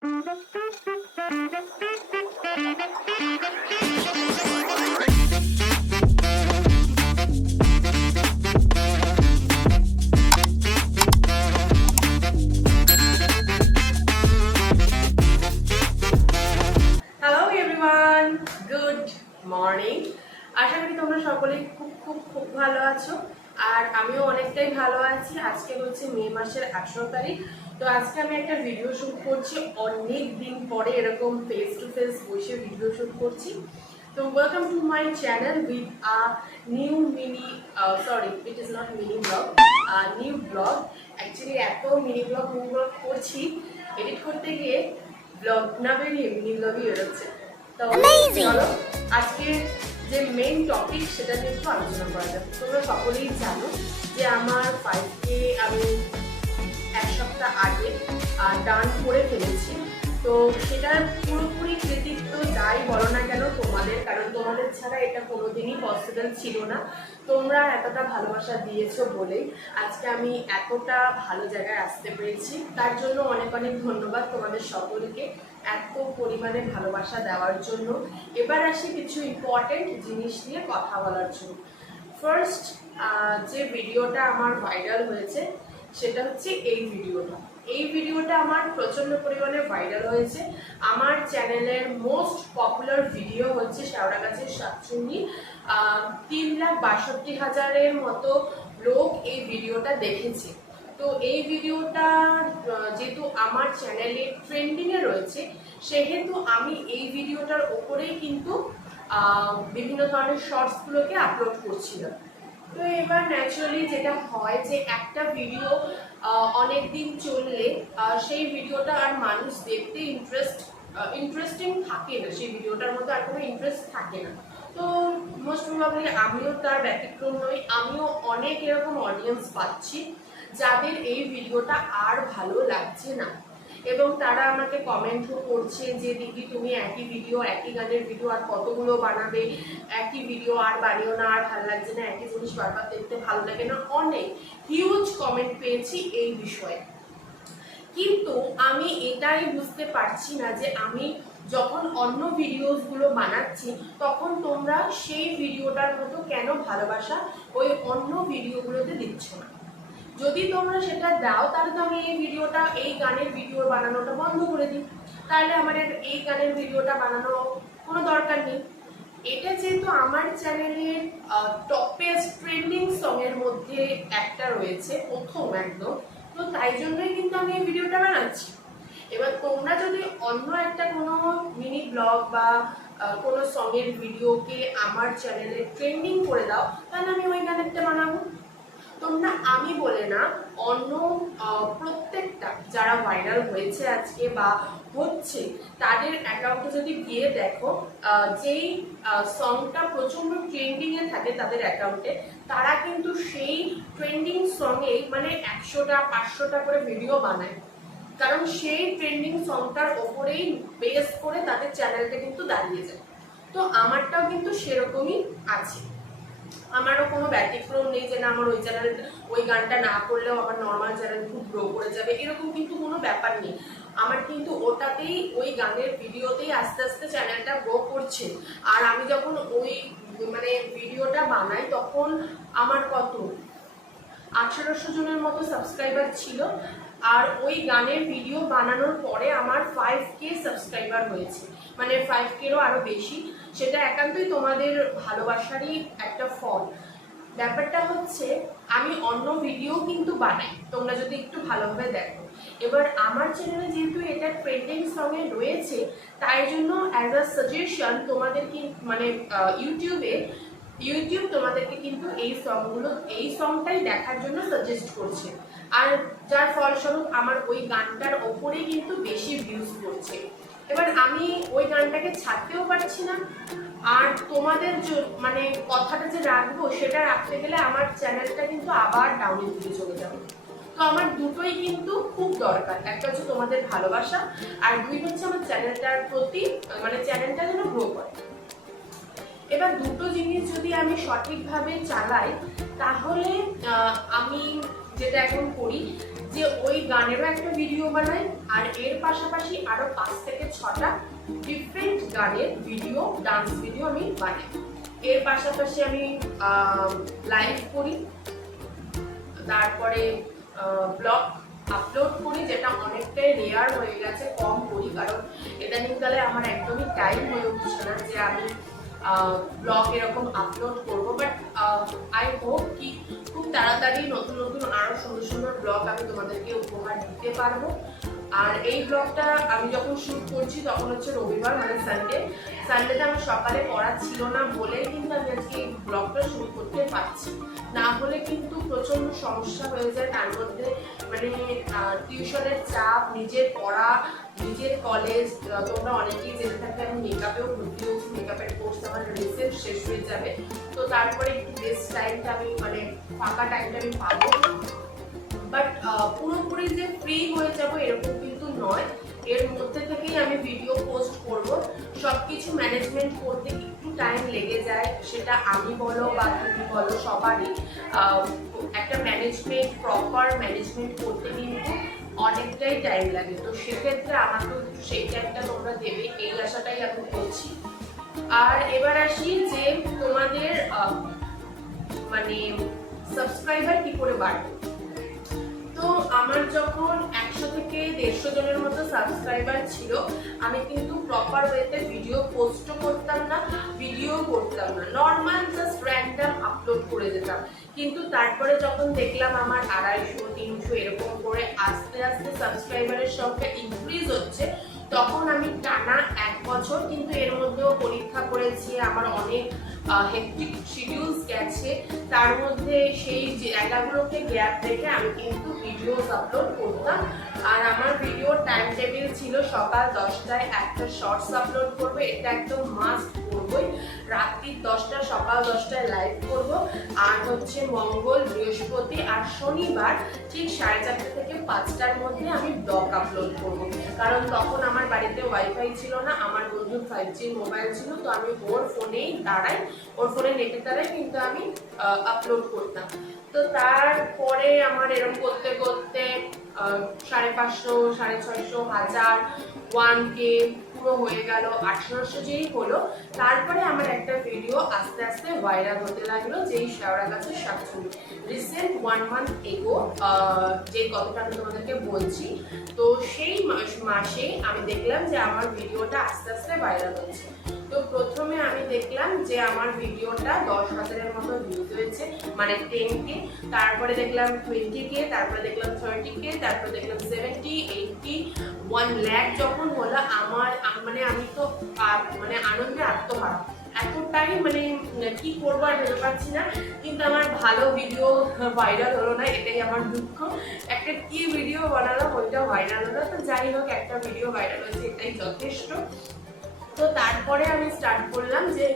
Morning. আশা করি তোমরা সকলেই খুব খুব খুব ভালো আছো, আর আমিও অনেকটাই ভালো আছি। আজকে হচ্ছে মে মাসের 18 তারিখ। তো আজকে আমি একটা ভিডিও শুট করছি, অনেক দিন পরে এরকম ফেস টু ফেস বসে ভিডিও শুট করছি। তো welcome to my channel with a new mini sorry it is not mini blog, new blog. Actually এত মিনি ব্লগ করছি, এডিট করতে গিয়ে ব্লগ না বেরিয়ে মিনি ব্লগই বেরোচ্ছে। তো চলো আজকে যে মেইন টপিক সেটা নিয়ে একটু আলোচনা করা যাক। তোমরা সকলেই জানো যে আমার 5K আমি এক সপ্তাহ আগে ডান করে ফেলেছি। তো সেটার পুরোপুরি কৃতিত্ব দায়ী বলো না কেন তোমাদের, কারণ তোমাদের ছাড়া এটা কোনোদিনই পসিবল ছিল না। তোমরা এতটা ভালোবাসা দিয়েছো বলেই আজকে আমি এতটা ভালো জায়গায় আসতে পেরেছি। তার জন্য অনেক অনেক ধন্যবাদ তোমাদের সকলকে এত পরিমাণে ভালোবাসা দেওয়ার জন্য। এবার আসি কিছু ইম্পর্টেন্ট জিনিস নিয়ে কথা বলার জন্য। ফার্স্ট যে ভিডিওটা আমার ভাইরাল হয়েছে সেটা হচ্ছে এই ভিডিওটা আমার প্রচন্ড পরিমাণে ভাইরাল হয়েছে। আমার চ্যানেলের মোস্ট পপুলার ভিডিও হচ্ছে শেওড়া গাছের শাকচুন্নি। 3,62,000-এর মতো লোক এই ভিডিওটা দেখেছে। তো এই ভিডিওটা যেহেতু আমার চ্যানেলে ট্রেন্ডিংয়ে রয়েছে, সেহেতু আমি এই ভিডিওটার ওপরেই কিন্তু বিভিন্ন ধরনের শর্টসগুলোকে আপলোড করছিলাম। তো এবার ন্যাচারালি যেটা হয় যে একটা ভিডিও অনেক দিন চললে সেই ভিডিওটা আর মানুষ দেখতে ইন্টারেস্টিং থাকে না, সেই ভিডিওটার মধ্যে আর কোনো ইন্টারেস্ট থাকে না। তো মোস্ট প্রবাবলি আমিও তার ব্যতিক্রম নই। আমিও অনেক এরকম অডিয়েন্স পাচ্ছি যাদের এই ভিডিওটা আর ভালো লাগছে না, এবং তারা আমাকে কমেন্টও করছে যে দিদি তুমি একই ভিডিও, একই গানের ভিডিও আর কতগুলো বানাবে, একই ভিডিও আর বানিও না, আর ভালো লাগছে না, একই জিনিস বারবার দেখতে ভালো লাগে না। অনেক হিউজ কমেন্ট পেয়েছি এই বিষয়ে। কিন্তু আমি এটাই বুঝতে পারছি না যে আমি যখন অন্য ভিডিওসগুলো বানাচ্ছি তখন তোমরা সেই ভিডিওটার মতো কেন ভালোবাসা ওই অন্য ভিডিওগুলোতে দিচ্ছ না। যদি তোমরা সেটা দাও তাহলে তো আমি এই গানের ভিডিও বানানোটা বন্ধ করে দিই, তাহলে আমার এই গানের ভিডিওটা বানানো কোনো দরকার নেই। এটা যেহেতু আমার চ্যানেলের টপেস্ট ট্রেন্ডিং সঙের মধ্যে একটা রয়েছে, প্রথম একদম, তো তাই জন্যই কিন্তু আমি এই ভিডিওটা বানাচ্ছি। এবার তোমরা যদি অন্য একটা কোনো মিনি ব্লগ বা কোনো সঙের ভিডিওকে আমার চ্যানেলে ট্রেন্ডিং করে দাও, তাহলে আমি ওই গানেরটা বানাবো। তোমরা আমি বলে না, অন্য প্রত্যেকটা যারা ভাইরাল হয়েছে আজকে বা হচ্ছে তাদের অ্যাকাউন্টে যদি গিয়ে দেখো, যেই সংটা প্রচণ্ড ট্রেন্ডিংয়ে থাকে তাদের অ্যাকাউন্টে, তারা কিন্তু সেই ট্রেন্ডিং সঙ্গেই মানে 100টা 500টা করে ভিডিও বানায়, কারণ সেই ট্রেন্ডিং সংটার ওপরেই বেস করে তাদের চ্যানেলটা কিন্তু দাঁড়িয়ে যায়। তো আমারটাও কিন্তু সেরকমই আছে, আমারও কোনো ব্যতিক্রম নেই যে না আমার ওই চ্যানেল ওই গানটা না করলেও আমার নর্মাল চ্যানেল খুব গ্রো করে যাবে, এরকম কিন্তু কোনো ব্যাপার নেই। আমার কিন্তু ওটাতেই ওই গানের ভিডিওতেই আস্তে আস্তে চ্যানেলটা গ্রো করছে। আর আমি যখন ওই মানে ভিডিওটা বানাই তখন আমার কত 1800 জনের মতো সাবস্ক্রাইবার ছিল, আর ওই গানের ভিডিও বানানোর পরে আমার 5K সাবস্ক্রাইবার হয়েছে, মানে 5K-রও আরও বেশি। সেটা একান্তই তোমাদের ভালোবাসারই একটা ফল। ব্যাপারটা হচ্ছে আমি অন্য ভিডিও কিন্তু বানাই, তোমরা যদি একটু ভালোভাবে দেখো। এবার আমার চ্যানেলে যেহেতু এটা ট্রেন্ডিং সঙ্গে রয়েছে, তাই জন্য অ্যাজ আ সাজেশন তোমাদেরকে মানে ইউটিউব তোমাদেরকে কিন্তু এই সংটাই দেখার জন্য সাজেস্ট করছে, আর যার ফলস্বরূপ আমার ওই গানটার ওপরেই কিন্তু বেশি ভিউজ করছে। এবার আমি ওই গানটাকে ছাড়তেও পারছি না, আর তোমাদের মানে কথাটা যে রাখবো সেটা রাখতে গেলে আমার চ্যানেলটা কিন্তু আবার ডাউনের দিকে চলে যাবে। তো আমার দুটোই কিন্তু খুব দরকার, একটা হচ্ছে তোমাদের ভালোবাসা, আর দুই হচ্ছে আমার চ্যানেলটার প্রতি মানে চ্যানেলটা যেন গ্রো করে। এবার দুটো জিনিস যদি আমি সঠিকভাবে চালাই, তাহলে আমি যেটা এখন করি যে ওই গানেরও একটা ভিডিও বানাই, আর এর পাশাপাশি আরো 5 থেকে 6টা ডিফারেন্ট গানের ভিডিও, ডান্স ভিডিও আমি বানাই। এর পাশাপাশি আমি লাইভ করি, তারপরে ব্লগ আপলোড করি, যেটা অনেকটাই রেয়ার হয়ে গেছে, কম করি, কারণ ইদানিংকালে আমার একদমই টাইম হয়ে উঠছে না যে আমি ব্লগ এরকম আপলোড করবো। বাট আই হোপ কি খুব তাড়াতাড়ি নতুন নতুন আরো সুন্দর সুন্দর ব্লগ আমি তোমাদেরকে উপহার দিতে পারবো। আর এই ব্লগটা আমি যখন শুট করছি তখন হচ্ছে রবিবার, মানে সানডেতে আমার সকালে পড়া ছিল না বলেই কিন্তু আমি আজকে এই ব্লগটা শুট করতে পারছি, না হলে কিন্তু প্রচন্ড সমস্যা হয়ে যায়। তার মধ্যে মানে টিউশনের চাপ, নিজের পড়া, নিজের কলেজ, তোমরা অনেকেই জেনে থাকবে আমি মেকআপেও ভর্তি হয়েছি, মেকআপের কোর্স আমার রিসেন্ট শেষ হয়ে যাবে, তো তারপরে একটু বেস্ট টাইমটা আমি মানে ফাঁকা টাইমটা আমি পাবো। বাট পুরোপুরি যে ফ্রি হয়ে যাব এরকম কিন্তু নয়, এর মধ্যে থেকেই আমি ভিডিও পোস্ট করব। সবকিছু ম্যানেজমেন্ট করতে একটু টাইম লেগে যায়, সেটা আমি বলো বা তুমি বলো, সবারই একটা ম্যানেজমেন্ট, প্রপার ম্যানেজমেন্ট করতে কিন্তু অনেকটাই টাইম লাগে। তো সেক্ষেত্রে আমাকেও একটু সেই টাইমটা তোমরা দেবে, এই আশাটাই আমি করছি। আর এবার আসি যে তোমাদের মানে সাবস্ক্রাইবার কি করে বাড়বে। তো আমার যখন 100 থেকে 150 জনের মতো সাবস্ক্রাইবার ছিল, আমি কিন্তু প্রপার ওয়েতে ভিডিও পোস্টও করতাম না, ভিডিও করতাম না, নর্মাল জাস্ট র্যান্ডম আপলোড করে যেতাম। কিন্তু তারপরে যখন দেখলাম আমার 250, 300 এরকম করে আস্তে আস্তে সাবস্ক্রাইবারের সংখ্যা ইনক্রিজ হচ্ছে, তখন আমি টানা 1 বছর, কিন্তু এর মধ্যেও পরীক্ষা করেছি, আমার অনেক হেক্টিক শিডিউলস গেছে, তার মধ্যে সেই জায়গাগুলোকে গ্যাপ রেখে আমি কিন্তু ভিডিওস আপলোড করতাম। আর আমার ভিডিওর টাইম টেবিল ছিল সকাল 10টায় একটা শর্টস আপলোড করবো, এটা একদম মাস্ট করবোই, রাত্রি 10টা সকাল 10টায় লাইভ করব, আর হচ্ছে মঙ্গল, বৃহস্পতি আর শনিবার ঠিক 4:30 থেকে 5টার মধ্যে আমি ব্লগ আপলোড করব। কারণ তখন আমার বাড়িতে ওয়াইফাই ছিল না, আমার বন্ধুর 5G মোবাইল ছিল, তো আমি ওর ফোনেই দাঁড়াই, ওর ফোনে নেটের দ্বারাই কিন্তু আমি আপলোড করতাম। তো তারপরে আমার এরকম করতে করতে 550, 650, 1000, 1K পুরো হয়ে গেল, 1800 যেই হলো, তারপরে আমার একটা ভিডিও আস্তে আস্তে ভাইরাল হতে লাগলো, যেই শেওড়া গাছের শাকচুরি, রিসেন্ট 1 মান্থ এগো যে কথাটা আমি তোমাদেরকে বলছি। তো সেই মাসে আমি দেখলাম যে আমার ভিডিওটা আস্তে আস্তে ভাইরাল হচ্ছে। তো প্রথমে আমি দেখলাম যে আমার ভিডিওটা 10,000-এর মতো ভিউজ হয়েছে, মানে 10K, তারপরে দেখলাম 20K, তারপরে দেখলাম 30K, তারপরে দেখলাম 70, 80, 1 লাখ যখন হলো, আমার মানে আমি তো মানে আনন্দে আত্মহারা, এতটাই মানে কি করবো আর ভেবে পাচ্ছি না। কিন্তু আমার ভালো ভিডিও ভাইরাল হলো না, এটাই আমার দুঃখ। একটা কি ভিডিও বানালাম ওইটা ভাইরাল হলো, তো যাই হোক একটা ভিডিও ভাইরাল হয়েছে, এটাই যথেষ্ট। তো তারপরে আমি স্টার্ট করলাম যে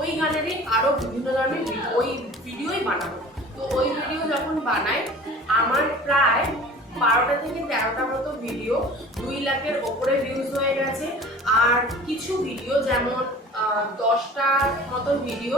ওই গানেরই আরো বিভিন্ন ধরনের ওই ভিডিওই বানাবো। তো ওই ভিডিও যখন বানাই, আমার প্রায় 12টা থেকে 13টা মতো ভিডিও 2 লাখের ওপরে ভিউজ হয়ে গেছে। আর কিছু ভিডিও যেমন 10টার মতো ভিডিও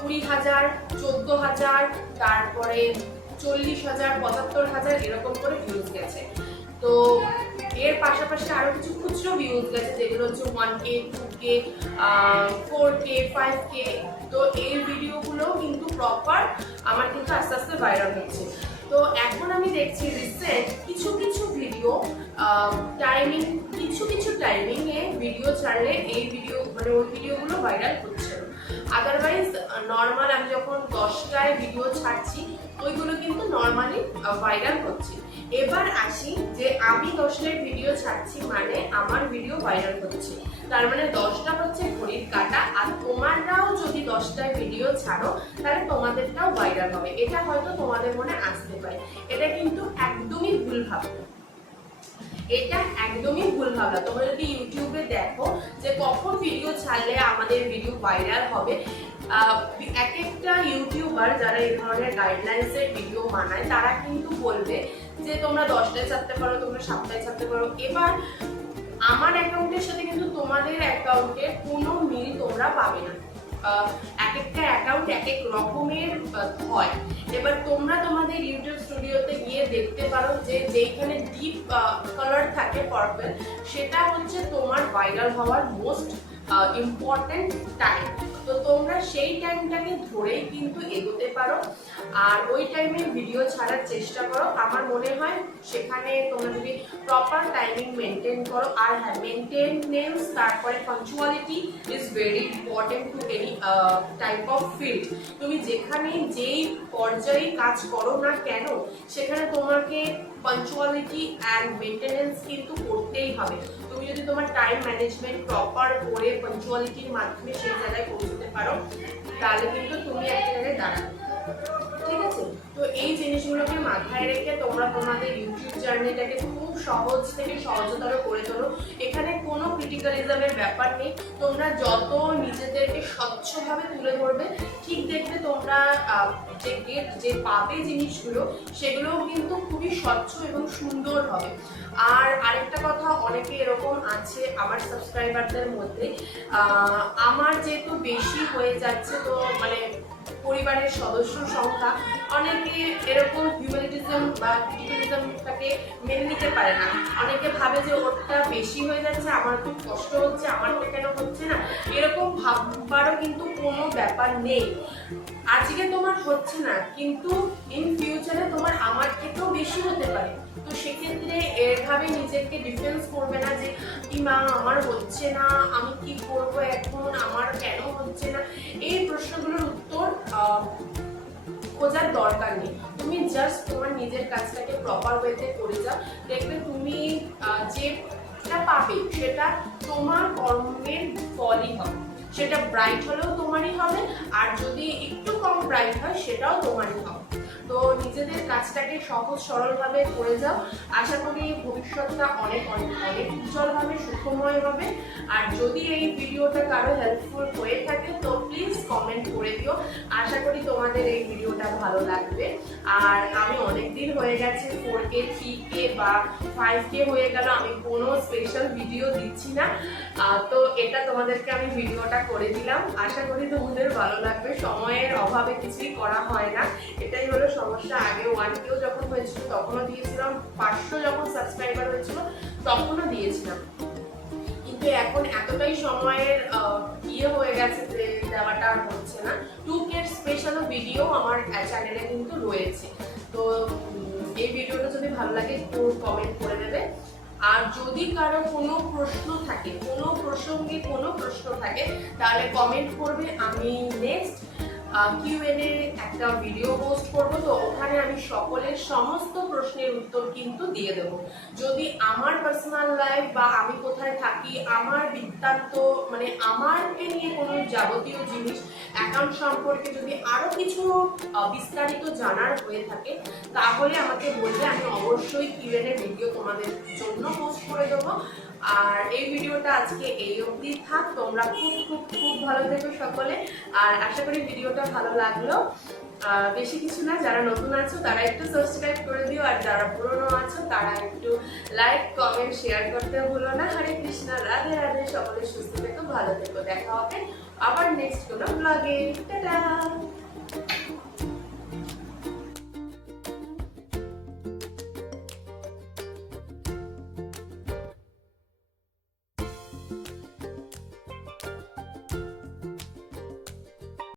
20,000, 14,000, তারপরে 40,000, 75,000 এরকম করে ভিউজ গেছে। তো এর পাশাপাশি আরো কিছু খুচরো ভিউজ গেছে, যেগুলো হচ্ছে 1K, 2K, 4K, 5K। তো এই ভিডিওগুলো কিন্তু প্রপার আমার কিন্তু আস্তে আস্তে ভাইরাল হচ্ছে। তো এখন আমি দেখছি রিসেন্ট কিছু কিছু ভিডিও টাইমিংয়ে ভিডিও ছাড়লে এই ভিডিও মানে ওই ভিডিওগুলো ভাইরাল হচ্ছে না। আদারওয়াইজ নর্মাল আমি যখন 10টায় ভিডিও ছাড়ছি ওইগুলো কিন্তু নর্মালি ভাইরাল হচ্ছে। এবার আসি যে আমি 10টায় ভিডিও ছাড়ছি মানে আমার ভিডিও ভাইরাল হচ্ছে, তার মানে 10টা হচ্ছে ঘড়ির কাঁটা। আর তোমাররাও যদি 10টায় ভিডিও ছাড়ো তাহলে তোমাদেরটাও ভাইরাল হবে, এটা হয়তো তোমাদের মনে আসতে পারে। এটা কিন্তু একদমই ভুল ভাবনা, এটা একদমই ভুল ভাবনা। তোমরা যদি ইউটিউবে দেখো যে কখন ভিডিও ছাড়লে আমাদের ভিডিও ভাইরাল হবে, এক একটা ইউটিউবার যারা এই ধরনের গাইডলাইন্সের ভিডিও বানায় তারা কিন্তু বলবে যে তোমরা 10টায় ছাড়তে পারো, তোমরা 7টায় ছাড়তে পারো। এবার আমার অ্যাকাউন্টের সাথে কিন্তু তোমাদের অ্যাকাউন্টের কোনো মিল তোমরা পাবে না। এক একটা অ্যাকাউন্ট এক এক রকমের হয়। এবার তোমরা তোমাদের ইউটিউব স্টুডিওতে গিয়ে দেখতে পারো যে যেইখানে ডিপ কালার থাকে পার্পল, সেটা হচ্ছে তোমার ভাইরাল হওয়ার মোস্ট ইম্পর্টেন্ট টাইম। তো তোমরা সেই টাইমটাকে ধরেই কিন্তু এগোতে পারো, আর ওই টাইমে ভিডিও ছাড়ার চেষ্টা করো। আমার মনে হয় সেখানে তোমরা যদি প্রপার টাইমিং মেনটেন করো, আর হ্যাঁ, মেনটেনেন্স তারপরে punctuality is very important to any type of field. তুমি যেখানে যেই পর্যায়ে কাজ করো না কেন, সেখানে তোমাকে পাঞ্চুয়ালিটি অ্যান্ড মেনটেনেন্স কিন্তু করতেই হবে। তুমি যদি তোমার টাইম ম্যানেজমেন্ট প্রপার করে পাঞ্চুয়ালিটির মাধ্যমে সেই জায়গায় পৌঁছতে পারো, তাহলে কিন্তু তুমি একটা জায়গায় দাঁড়াবে। ঠিক আছে? তো এই জিনিসগুলোকে মাথায় রেখে তোমরা তোমাদের ইউটিউব জার্নিটাকে খুব সহজ থেকে সহজতর করে তোলো। এখানে কোনো ক্রিটিক্যালিজমের ব্যাপার নেই। তোমরা যত নিজেদেরকে স্বচ্ছভাবে তুলে ধরবে, ঠিক দেখবে তোমরা যে পাবে জিনিসগুলো, সেগুলোও কিন্তু খুবই স্বচ্ছ এবং সুন্দর হবে। আর আরেকটা কথা, অনেকে এরকম আছে আমার সাবস্ক্রাইবারদের মধ্যে, আমার যেহেতু বেশি হয়ে যাচ্ছে, তো মানে পরিবারের সদস্য সংখ্যা, অনেকে এরকম হিউম্যানিটিজম বা ক্রিটিক্যালিজমটাকে মেনে নিতে পারে না। অনেকে ভাবে যে ওরটা বেশি হয়ে যাচ্ছে, আমার খুব কষ্ট হচ্ছে, আমারটা কেন হচ্ছে না, এরকম ভাববারও কিন্তু কোনো ব্যাপার নেই। আজকে তোমার হচ্ছে না, কিন্তু ইন ফিউচারে তোমার আমার থেকেও বেশি হতে পারে। তো সেক্ষেত্রে এভাবে নিজেকে ডিফেন্স করবে না যে কি মা আমার হচ্ছে না, আমি কি করবো এখন, আমার কেন হচ্ছে না। এই প্রশ্নগুলোর উত্তর খোঁজার দরকার নেই। তুমি জাস্ট তোমার নিজের কাজটাকে প্রপার ওয়েতে করে যাও, দেখবে তুমি যেটা পাবে সেটা তোমার কর্মের ফলই হবে। সেটা ব্রাইট হলেও তোমারই হবে, আর যদি একটু কম ব্রাইট হয় সেটাও তোমারই হবে। তো নিজেদের কাজটাকে সহজ সরলভাবে করে যাও। আশা করি ভবিষ্যৎটা অনেক অনেক অনেক উজ্জ্বল হবে, সুখময় হবে। আর যদি এই ভিডিওটা কারো হেল্পফুল হয়ে থাকে, তো প্লিজ কমেন্ট করে দিও। আশা করি তোমাদের এই ভিডিওটা ভালো লাগবে। আর আমি অনেকদিন হয়ে গেছে 4K 3K বা 5K হয়ে গেল, আমি কোনো স্পেশাল ভিডিও দিচ্ছি না। তো এটা তোমাদেরকে আমি ভিডিওটা করে দিলাম, আশা করি তোমাদের ভালো লাগবে। সময়ের অভাবে কিছুই করা হয় না, এটাই হলো সমস্যা। আগে 1K যখন হয়েছিল তখনও দিয়েছিলাম, 500 যখন সাবস্ক্রাইবার হয়েছিল তখনও দিয়েছিলাম, কিন্তু এখন এতটাই সময়ের হয়ে গেছে যে দেওয়াটা আর হচ্ছে না। 2K স্পেশাল ভিডিও আমার চ্যানেলে কিন্তু রয়েছে। তো এই ভিডিওটা যদি ভালো লাগে একটু কমেন্ট করে দেবে। আর যদি কারো কোনো প্রশ্ন থাকে, কোনো প্রসঙ্গে কোনো প্রশ্ন থাকে, তাহলে কমেন্ট করবে। আমি নেক্সট Q&A একটা ভিডিও পোস্ট করব, তো ওখানে আমি সকলের সমস্ত প্রশ্নের উত্তর কিন্তু দিয়ে দেব। যদি আমার পার্সোনাল লাইফ বা আমি কোথায় থাকি, আমার বৃত্তান্ত, মানে আমারকে নিয়ে কোনো যাবতীয় জিনিস, অ্যাকাউন্ট সম্পর্কে যদি আরও কিছু বিস্তারিত জানার হয়ে থাকে, তাহলে আমাকে বলবে, আমি অবশ্যই Q&A ভিডিও তোমাদের জন্য পোস্ট করে দেবো। আর এই ভিডিওটা আজকে এই অবধি থাক। তোমরা খুব খুব খুব ভালো থেকো সকলে। আর আশা করি ভিডিওটা ভালো লাগলো। বেশি কিছু না, যারা নতুন আছো তারা একটু সাবস্ক্রাইব করে দিও, আর যারা পুরনো আছো তারা একটু লাইক কমেন্ট শেয়ার করতে ভুলো না। হরে কৃষ্ণ, রাধে রাধে। সকলে সুস্থ থেকো, ভালো থেকো। দেখা হবে আবার নেক্সট কোনো ব্লগে। টাটা।